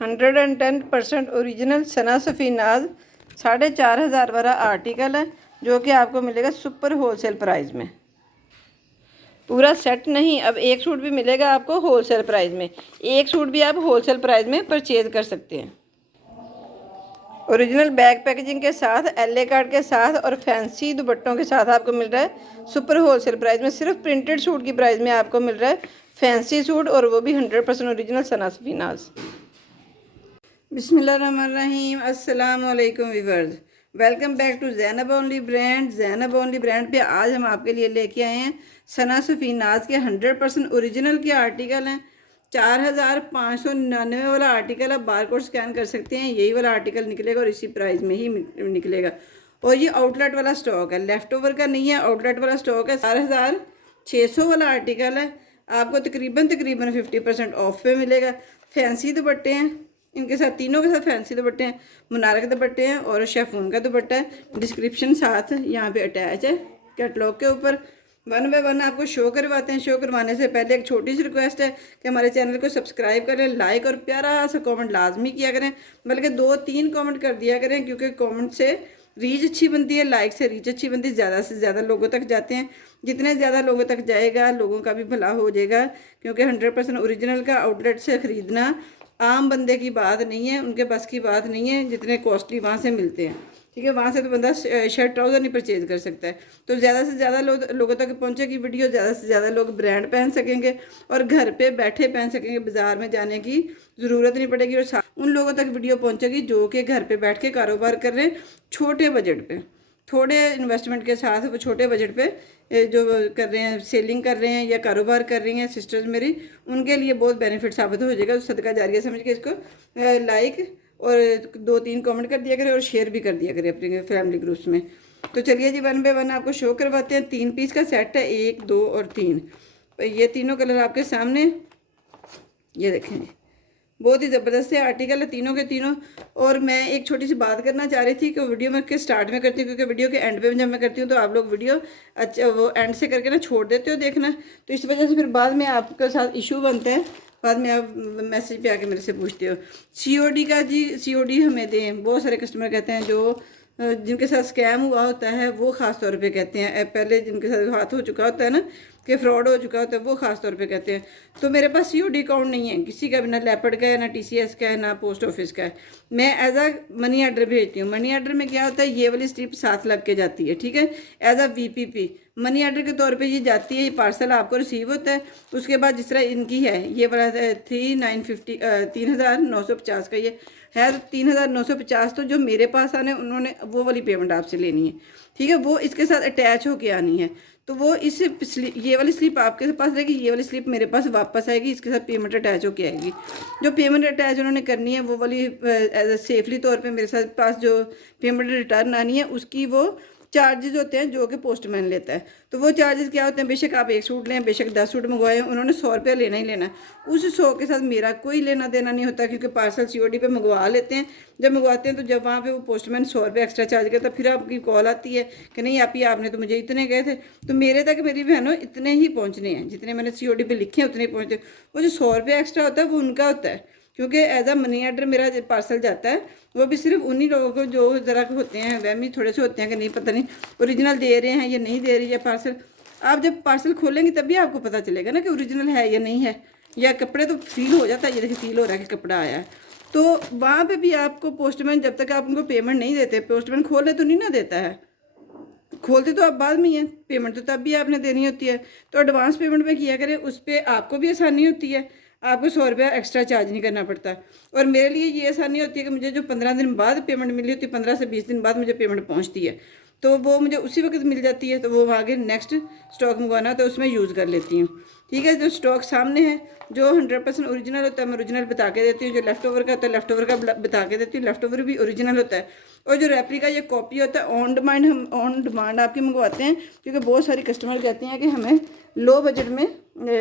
110% original सना सफ़ी नाज 4,500 वाला article है, जो कि आपको मिलेगा सुपर होलसेल प्राइस में। पूरा सेट नहीं, अब एक सूट भी मिलेगा आपको होलसेल प्राइस में। एक सूट भी आप होलसेल प्राइस में परचेज कर सकते हैं। ओरिजिनल बैग पैकेजिंग के साथ, एलए कार्ड के साथ और फैंसी दुपट्टों के साथ आपको मिल रहा है सुपर होलसेल प्राइस में। सिर्फ प्रिंटेड सूट की प्राइस में आपको मिल रहा है फैंसी सूट, और वो भी 100% ओरिजिनल सना सफ़ी नाज। बिस्मिल्लाहिर्रहमानिर्रहीम, अस्सलाम वालेकुम viewers, welcome back to Zainab only brand. Zainab only brand पे आज हम आपके लिए लेके आए हैं सना सफ़ी नाज के 100% ओरिजिनल के आर्टिकल हैं। 4,599 वाला आर्टिकल आप बार कोड स्कैन कर सकते हैं, यही वाला आर्टिकल निकलेगा और इसी प्राइस में ही निकलेगा। और ये आउटलेट वाला स्टॉक है, लेफ़्ट ओवर का नहीं है, आउटलेट वाला स्टॉक है। 4,600 वाला आर्टिकल है, आपको तकरीबन 50% ऑफ पे मिलेगा। फैंसी दुपट्टे हैं इनके साथ, तीनों के साथ फैंसी दुपट्टे हैं, मुनारा के दुपट्टे हैं और शेफून का दुपट्टा है। डिस्क्रिप्शन साथ यहाँ पे अटैच है कैटलॉग के ऊपर। वन बाय वन आपको शो करवाते हैं। शो करवाने से पहले एक छोटी सी रिक्वेस्ट है कि हमारे चैनल को सब्सक्राइब करें, लाइक और प्यारा सा कमेंट लाजमी किया करें, बल्कि 2-3 कमेंट कर दिया करें, क्योंकि कमेंट से रीच अच्छी बनती है, लाइक से रीच अच्छी बनती है, ज़्यादा से ज़्यादा लोगों तक जाते हैं। जितने ज़्यादा लोगों तक जाएगा लोगों का भी भला हो जाएगा, क्योंकि 100% ओरिजिनल का आउटलेट से ख़रीदना आम बंदे की बात नहीं है, उनके बस की बात नहीं है। जितने कॉस्टली वहाँ से मिलते हैं, ठीक है, वहाँ से तो बंदा शर्ट ट्राउज़र नहीं परचेज कर सकता है। तो ज़्यादा से ज़्यादा लोगों तक पहुँचेगी वीडियो, ज़्यादा से ज़्यादा लोग ब्रांड पहन सकेंगे और घर पे बैठे पहन सकेंगे, बाज़ार में जाने की ज़रूरत नहीं पड़ेगी। और उन लोगों तक वीडियो पहुँचेगी जो कि घर पे बैठ के कारोबार कर रहे हैं, छोटे बजट पे, थोड़े इन्वेस्टमेंट के साथ, वो छोटे बजट पे जो कर रहे हैं, सेलिंग कर रहे हैं या कारोबार कर रही हैं सिस्टर्स मेरी, उनके लिए बहुत बेनिफिट साबित हो जाएगा। तो सदका जारिया समझ के इसको लाइक और 2-3 कमेंट कर दिया करें और शेयर भी कर दिया करें अपने फैमिली ग्रुप्स में। तो चलिए जी, वन बाय वन आपको शो करवाते हैं। 3 पीस का सेट है, 1, 2 और 3। ये तीनों कलर आपके सामने, ये देखें, बहुत ही ज़बरदस्त है आर्टिकल है तीनों के तीनों। और मैं एक छोटी सी बात करना चाह रही थी कि वीडियो में के स्टार्ट में करती हूँ, क्योंकि वीडियो के एंड पे जब मैं करती हूँ तो आप लोग वीडियो अच्छा वो एंड से करके ना छोड़ देते हो देखना, तो इस वजह से फिर बाद में आपके साथ इशू बनता है, बाद में आप मैसेज पे आके मेरे से पूछते हो। COD का जी, COD हमें दें, बहुत सारे कस्टमर कहते हैं जो जिनके साथ स्कैम हुआ होता है वो ख़ास तौर पे कहते हैं, पहले जिनके साथ हाथ हो चुका होता है ना कि फ्रॉड हो चुका होता है, वो ख़ास तौर पे कहते हैं। तो मेरे पास COD अकाउंट नहीं है किसी का भी, ना लेपर्ड का है, ना TCS का है, ना पोस्ट ऑफिस का है। मैं एज अ मनी ऑर्डर भेजती हूँ। मनी ऑर्डर में क्या होता है, ये वाली स्लिप साथ लग के जाती है, ठीक है, as a VPP money order के तौर पे ये जाती है। ये पार्सल आपको रिसीव होता है, उसके बाद जिस तरह इनकी है ये वाला 3,950 का ये है, 3,950 तो जो मेरे पास आने उन्होंने वो वाली पेमेंट आपसे लेनी है, ठीक है, वो इसके साथ अटैच होके आनी है। तो वो इस ये वाली स्लिप आपके पास रहेगी, ये वाली स्लिप मेरे पास वापस आएगी, इसके साथ पेमेंट अटैच होके आएगी। जो पेमेंट अटैच उन्होंने करनी है वो वाली एज ए सेफली तौर पे मेरे साथ पास जो पेमेंट रिटर्न आनी है उसकी वो चार्जेस होते हैं जो कि पोस्टमैन लेता है। तो वो चार्जेस क्या होते हैं, बेशक आप 1 सूट लें, बेशक 10 सूट मंगवाएं, उन्होंने 100 रुपया लेना ही लेना है। उस 100 के साथ मेरा कोई लेना देना नहीं होता, क्योंकि पार्सल COD पे मंगवा लेते हैं। जब मंगवाते हैं तो जब वहाँ पे वो पोस्टमैन 100 रुपये एक्स्ट्रा चार्ज करता है, फिर आपकी कॉल आती है कि नहीं आपने तो मुझे इतने गए थे। तो मेरे तक मेरी बहनों इतने ही पहुँचने हैं, जितने मैंने COD पे लिखे हैं उतने ही पहुँचते हैं। वो जो 100 रुपये एक्स्ट्रा होता है वो उनका होता है, क्योंकि एज अ मनी ऑर्डर मेरा पार्सल जाता है, वो भी सिर्फ उन्हीं लोगों को जो ज़रा होते हैं, वहमी थोड़े से होते हैं कि नहीं पता नहीं ओरिजिनल दे रहे हैं या नहीं दे रही है पार्सल। आप जब पार्सल खोलेंगे तभी आपको पता चलेगा ना कि ओरिजिनल है या नहीं है, या कपड़े तो फील हो जाता है, ये देखिए फील हो रहा है कि कपड़ा आया है। तो वहाँ पे भी आपको पोस्टमैन, जब तक आप उनको पेमेंट नहीं देते, पोस्टमैन खोले तो नहीं ना देता है, खोलते तो आप बाद में ही है, पेमेंट तो तब भी आपने देनी होती है। तो एडवांस पेमेंट में किया करें, उस पर आपको भी आसानी होती है, आपको 100 रुपया एक्स्ट्रा चार्ज नहीं करना पड़ता। और मेरे लिए ये आसानी होती है कि मुझे जो 15 दिन बाद पेमेंट मिली होती है, 15 से 20 दिन बाद मुझे पेमेंट पहुंचती है, तो वो मुझे उसी वक्त मिल जाती है। तो वो आगे नेक्स्ट स्टॉक मंगवाना तो उसमें यूज़ कर लेती हूँ, ठीक है। जो स्टॉक सामने है, जो 100% ओरिजिनल होता है मैं ओरिजिनल बता के देती हूँ, जो लेफ़्ट ओवर का होता है लेफ़्ट ओवर का बता के देती हूँ, लेफ़्ट ओवर भी ओरिजिनल होता है। और जो रेप्लिका या कॉपी होता है हम ऑन डिमांड आपकी मंगवाते हैं, क्योंकि बहुत सारे कस्टमर कहते हैं कि हमें लो बजट में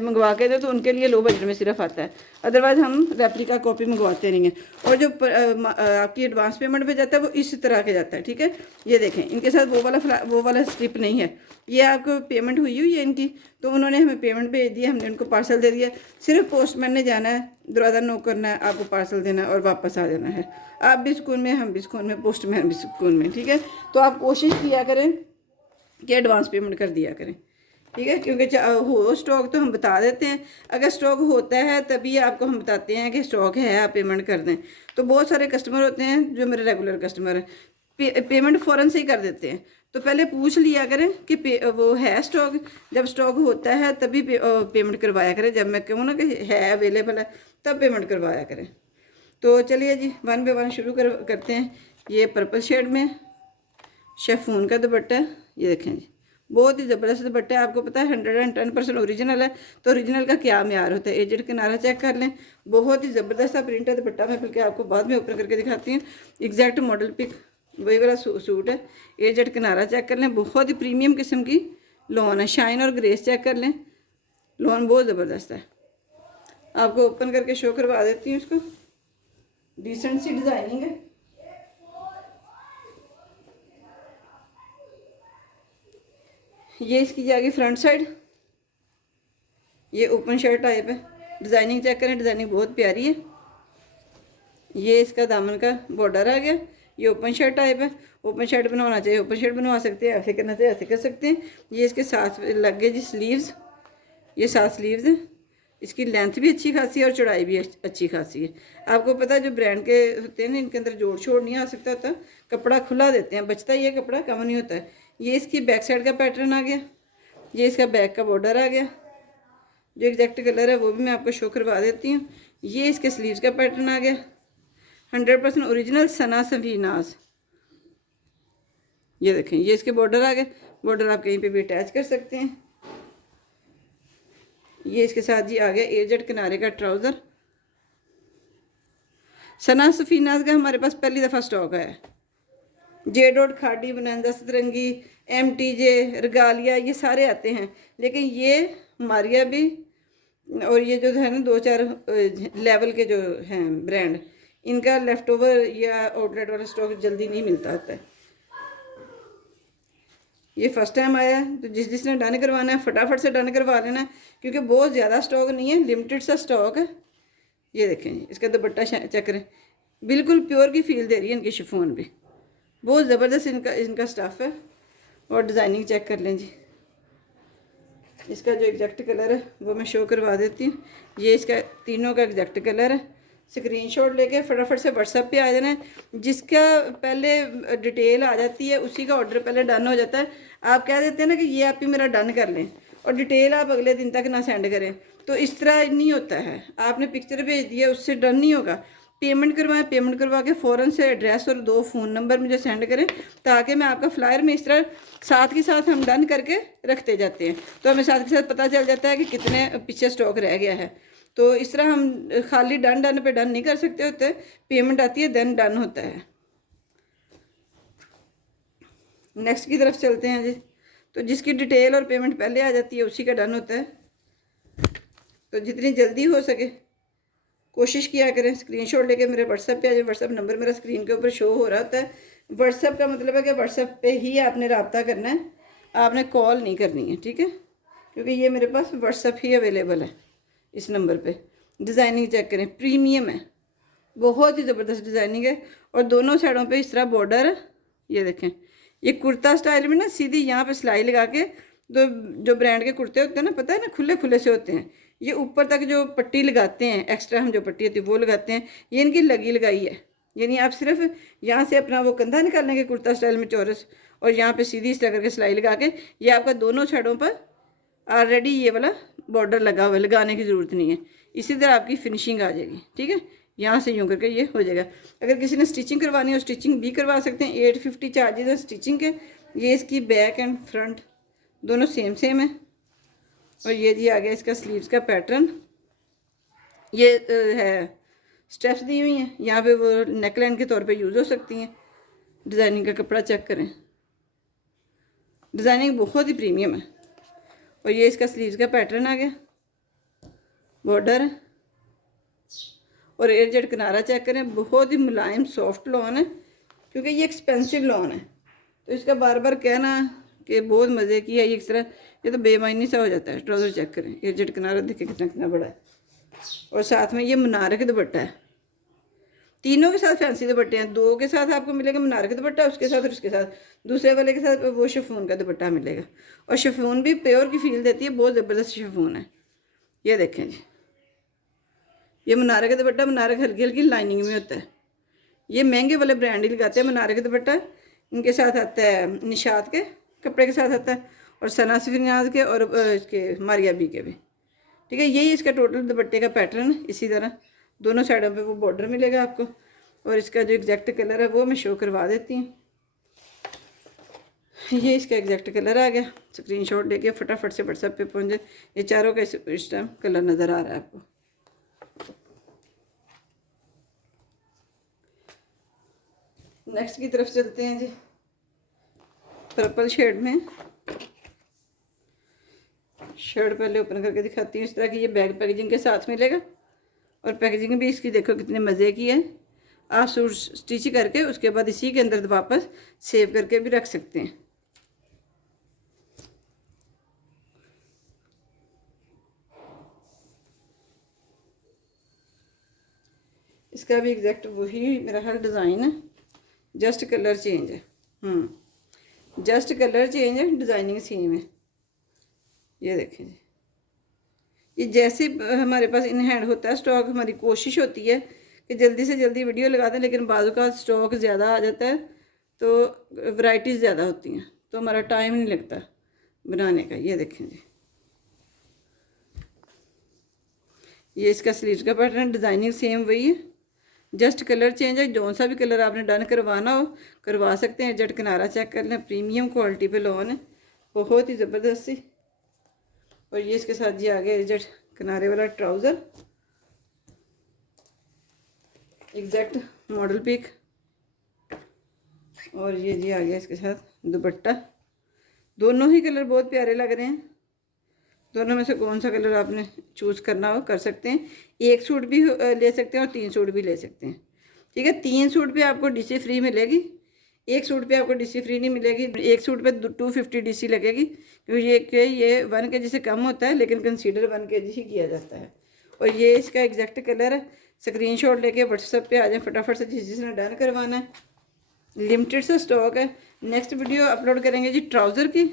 मंगवा के दे, तो उनके लिए लो बजट में सिर्फ आता है, अदरवाइज़ हम रेप्लिका कॉपी मंगवाते नहीं हैं। और जो आपकी एडवांस पेमेंट पे जाता है वो इस तरह के जाता है, ठीक है। ये देखें इनके साथ वो वाला स्लिप नहीं है, ये आपको पेमेंट हुई है इनकी, तो उन्होंने हमें पेमेंट भेज दिया, हमने उनको पार्सल दे दिया। सिर्फ पोस्टमैन ने जाना है, दरवाज़ा नॉक करना है, आपको पार्सल देना है और वापस आ जाना है। आप भी सुकून में, हम भी सुकून में, पोस्टमैन भी सुकून में, ठीक है। तो आप कोशिश किया करें कि एडवांस पेमेंट कर दिया करें, ठीक है, क्योंकि हो स्टॉक तो हम बता देते हैं, अगर स्टॉक होता है तभी आपको हम बताते हैं कि स्टॉक है, आप पेमेंट कर दें। तो बहुत सारे कस्टमर होते हैं जो मेरे रेगुलर कस्टमर हैं, पेमेंट फ़ौरन से ही कर देते हैं। तो पहले पूछ लिया करें कि वो है स्टॉक, जब स्टॉक होता है तभी पेमेंट करवाया करें। जब मैं कहूँ ना कि है अवेलेबल है तब पेमेंट करवाया करें। तो चलिए जी, वन बाय वन शुरू करते हैं। ये पर्पल शेड में शेफून का दुपट्टा है, ये देखें जी, बहुत ही ज़बरदस्त दुपट्टा है। आपको पता है 110% ओरिजिनल है, तो ओरिजिनल का क्या म्यार होता है। एजेड किनारा चेक कर लें, बहुत ही ज़बरदस्त सा प्रिंट है दुपट्टा। मैं बल्कि आपको बाद में ओपन करके दिखाती हूँ। एग्जैक्ट मॉडल पिक वही वाला सूट है। एजेड किनारा चेक कर लें, बहुत ही प्रीमियम किस्म की लॉन है। शाइन और ग्रेस चेक कर लें, लॉन बहुत ज़बरदस्त है। आपको ओपन करके शो करवा देती हूँ इसको। डिसेंट सी डिज़ाइनिंग है। ये इसकी जाएगी फ्रंट साइड, ये ओपन शर्ट टाइप है। डिज़ाइनिंग चेक करें, डिज़ाइनिंग बहुत प्यारी है। ये इसका दामन का बॉर्डर आ गया। ये ओपन शर्ट टाइप है। ओपन शर्ट बनवाना चाहिए ओपन शर्ट बनवा सकते हैं, ऐसे करना चाहिए ऐसे कर सकते हैं। ये इसके साथ लग गए जी स्लीव्स, ये 7 स्लीव्स हैं। इसकी लेंथ भी अच्छी खासी है और चौड़ाई भी अच्छी खासी है। आपको पता है जो ब्रांड के होते हैं ना, इनके अंदर जोड़ छोड़ नहीं आ सकता होता, कपड़ा खुला देते हैं, बचता ही है कपड़ा, कम नहीं होता है। ये इसकी बैक साइड का पैटर्न आ गया, ये इसका बैक का बॉर्डर आ गया। जो एग्जैक्ट कलर है वो भी मैं आपको शो करवा देती हूँ। ये इसके स्लीव्स का पैटर्न आ गया, 100% ओरिजिनल सना सफीनाज। ये देखें, ये इसके बॉर्डर आ गए। बॉर्डर आप कहीं पे भी अटैच कर सकते हैं। ये इसके साथ जी आ गया एजेड किनारे का ट्राउज़र। सना सफीनाज का हमारे पास पहली दफ़ा स्टॉक है। जे डॉट, खाडी, बनांजा, सतरंगी, MTJ, रगालिया, ये सारे आते हैं, लेकिन ये मारिया भी और ये जो है ना 2-4 लेवल के जो हैं ब्रांड, इनका लेफ़्ट ओवर या आउटलेट वाला स्टॉक जल्दी नहीं मिलता होता है। ये फर्स्ट टाइम आया है, तो जिसने डन करवाना है फटाफट से डन करवा लेना है, क्योंकि बहुत ज़्यादा स्टॉक नहीं है, लिमिटेड सा स्टॉक है। ये देखें, इसका दुपट्टा चेक करें, बिल्कुल प्योर की फील दे रही है इनकी शिफॉन भी, बहुत ज़बरदस्त इनका स्टफ़ है। और डिज़ाइनिंग चेक कर लें जी। इसका जो एग्जैक्ट कलर है वो मैं शो करवा देती हूँ। ये इसका तीनों का एग्जैक्ट कलर है। स्क्रीनशॉट लेके फटाफट से व्हाट्सएप पे आ जाना है। जिसका पहले डिटेल आ जाती है उसी का ऑर्डर पहले डन हो जाता है। आप कह देते हैं ना कि ये आप ही मेरा डन कर लें, और डिटेल आप अगले दिन तक ना सेंड करें, तो इस तरह नहीं होता है। आपने पिक्चर भेज दिया, उससे डन नहीं होगा। पेमेंट करवाएं, पेमेंट करवा के फ़ौरन से एड्रेस और 2 फ़ोन नंबर मुझे सेंड करें, ताकि मैं आपका फ्लायर में इस तरह साथ के साथ हम डन करके रखते जाते हैं, तो हमें साथ के साथ पता चल जाता है कि कितने पीछे स्टॉक रह गया है। तो इस तरह हम खाली डन पे डन नहीं कर सकते होते, पेमेंट आती है देन डन होता है। नेक्स्ट की तरफ चलते हैं जी। तो जिसकी डिटेल और पेमेंट पहले आ जाती है उसी का डन होता है। तो जितनी जल्दी हो सके कोशिश किया करें। स्क्रीनशॉट लेके मेरे व्हाट्सएप पे आ जाए। व्हाट्सएप नंबर मेरा स्क्रीन के ऊपर शो हो रहा होता है। व्हाट्सएप का मतलब है कि व्हाट्सएप पे ही आपने रब्ता करना है, आपने कॉल नहीं करनी है, ठीक है, क्योंकि ये मेरे पास व्हाट्सएप ही अवेलेबल है इस नंबर पे। डिज़ाइनिंग चेक करें, प्रीमियम है, बहुत ही ज़बरदस्त डिज़ाइनिंग है। और दोनों साइडों पे इस तरह बॉर्डर है। ये देखें, ये कुर्ता स्टाइल में ना सीधी यहाँ पे सिलाई लगा के, जो ब्रांड के कुर्ते होते हैं ना, पता है ना, खुले खुले से होते हैं। ये ऊपर तक जो पट्टी लगाते हैं, एक्स्ट्रा हम जो पट्टी होती है वो लगाते हैं, ये इनकी लगी लगाई है। यानी आप सिर्फ यहाँ से अपना वो कंधा निकाल लेंगे कुर्ता स्टाइल में चौरस, और यहाँ पे सीधी इस तरह करके सिलाई लगा के, ये आपका दोनों साइडों पर ऑलरेडी ये वाला बॉर्डर लगा हुआ है, लगाने की ज़रूरत नहीं है। इसी तरह आपकी फिनिशिंग आ जाएगी, ठीक है। यहाँ से यूँ करके ये हो जाएगा। अगर किसी ने स्टिचिंग करवानी हो स्टिचिंग भी करवा सकते हैं। 850 चार्जेस है स्टिचिंग के। ये इसकी बैक एंड फ्रंट दोनों सेम है। और ये जी आ गया इसका स्लीव्स का पैटर्न। ये है स्टेप्स दी हुई हैं, यहाँ पे वो नेकलाइन के तौर पे यूज़ हो सकती हैं। डिज़ाइनिंग का कपड़ा चेक करें, डिज़ाइनिंग बहुत ही प्रीमियम है। और ये इसका स्लीव्स का पैटर्न आ गया, बॉर्डर और एजेड किनारा चेक करें। बहुत ही मुलायम सॉफ्ट लॉन है, क्योंकि ये एक्सपेंसिव लॉन है, तो इसका बार बार कहना कि बहुत मज़े की है ये। इस तरह ये तो बेमानी सा हो जाता है। ट्राउज़र चेक करें, ये जेट किनारा देखिए कितना कितना बड़ा है। और साथ में ये मुनारे का दुपट्टा है। तीनों के साथ फैंसी दुपट्टे हैं। दो के साथ आपको मिलेगा मुनारे का दुपट्टा, उसके साथ और उसके साथ दूसरे वाले के साथ वो शिफॉन का दुपट्टा मिलेगा। और शिफॉन भी प्योर की फील देती है, बहुत ज़बरदस्त शिफॉन है। ये देखें जी, ये मुनारे का दुपट्टा, मुनारे की हल्की हल्की लाइनिंग में होता है। ये महंगे वाले ब्रांड ही लगाते हैं मुनारे का दुपट्टा। इनके साथ आता है निशात के कपड़े के साथ आता है, और सना सफिनाज के, और इसके मारिया बी के भी। ठीक है, यही इसका टोटल दुपट्टे का पैटर्न है। इसी तरह दोनों साइडों पे वो बॉर्डर मिलेगा आपको। और इसका जो एग्जैक्ट कलर है वो मैं शो करवा देती हूँ। ये इसका एग्जैक्ट कलर आ गया। स्क्रीनशॉट लेके फटाफट से व्हाट्सएप पे पहुँच जाए। ये चारों का इस टाइम कलर नज़र आ रहा है आपको। नेक्स्ट की तरफ चलते हैं जी। पर्पल शेड में शर्ट पहले ओपन करके दिखाती हूँ। इस तरह की ये बैग पैकेजिंग के साथ मिलेगा, और पैकेजिंग भी इसकी देखो कितने मज़े की है। आप सूट स्टिच करके उसके बाद इसी के अंदर वापस सेव करके भी रख सकते हैं। इसका भी एग्जैक्ट वही मेरा हर डिज़ाइन है, जस्ट कलर चेंज है। जस्ट कलर चेंज है, डिज़ाइनिंग सेम है। ये देखें जी, ये जैसे हमारे पास इन हैंड होता है स्टॉक, हमारी कोशिश होती है कि जल्दी से जल्दी वीडियो लगा दें, लेकिन बाजू का स्टॉक ज़्यादा आ जाता है तो वैरायटीज़ ज़्यादा होती हैं, तो हमारा टाइम नहीं लगता बनाने का। ये देखें जी, ये इसका स्लीव्स का पैटर्न, डिज़ाइनिंग सेम वही है, जस्ट कलर चेंज है। जौन सा भी कलर आपने डन करवाना हो करवा सकते हैं। जट किनारा चेक कर लें, प्रीमियम क्वालिटी पे लोन है, बहुत ही ज़बरदस्त सी। और ये इसके साथ जी आ गया जट किनारे वाला ट्राउज़र, एग्जैक्ट मॉडल पिक। और ये जी आ गया इसके साथ दुपट्टा। दोनों ही कलर बहुत प्यारे लग रहे हैं। दोनों में से कौन सा कलर आपने चूज़ करना हो कर सकते हैं। एक सूट भी ले सकते हैं और 3 सूट भी ले सकते हैं। ठीक है, 3 सूट पे आपको डीसी फ्री मिलेगी, एक सूट पे आपको डीसी फ्री नहीं मिलेगी। एक सूट पे 250 डीसी लगेगी, क्योंकि ये 1 kg से कम होता है, लेकिन कंसीडर 1 kg ही किया जाता है। और ये इसका एग्जैक्ट कलर है। स्क्रीनशॉट लेके व्हाट्सएप पे आ जाए फटाफट से, जिसने डन करवाना है। लिमिटेड सा स्टॉक है। नेक्स्ट वीडियो अपलोड करेंगे जी ट्राउज़र की,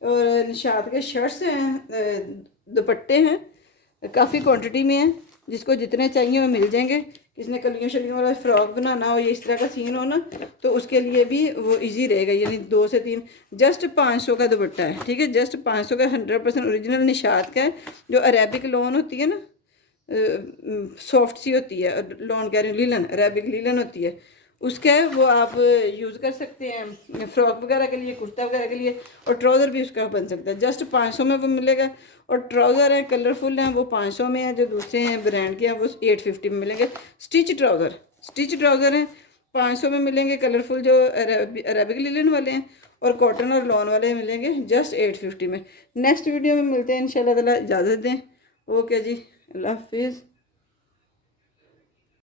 और निशात के शर्ट्स हैं, दुपट्टे हैं, काफ़ी क्वांटिटी में हैं। जिसको जितने चाहिए वो मिल जाएंगे। किसने कलियों शलियों वाला फ्रॉक बनाना हो, ये इस तरह का सीन हो ना, तो उसके लिए भी वो इजी रहेगा। यानी 2 से 3, जस्ट 500 का दुपट्टा है। ठीक है, जस्ट 500 का 100% ओरिजिनल निशात का है। जो अरेबिक लोन होती है ना, सॉफ्ट सी होती है, लॉन कह रही हूँ, लीलन, अरेबिक लीलन होती है, उसका है वो आप यूज़ कर सकते हैं फ्रॉक वगैरह के लिए, कुर्ता वगैरह के लिए। और ट्राउज़र भी उसका बन सकता है। जस्ट 500 में वो मिलेगा। और ट्राउज़र हैं कलरफुल हैं, वो 500 में है। जो दूसरे हैं ब्रांड के हैं वो 850 में मिलेंगे। स्टिच ट्राउज़र हैं 500 में मिलेंगे। कलरफुल जो अरेबिक लिलन वाले हैं, और कॉटन और लॉन वाले मिलेंगे जस्ट 850 में। नेक्स्ट वीडियो में मिलते हैं इंशाल्लाह ताला। इजाज़त दें। ओके जी, अल्लाह हाफिज़।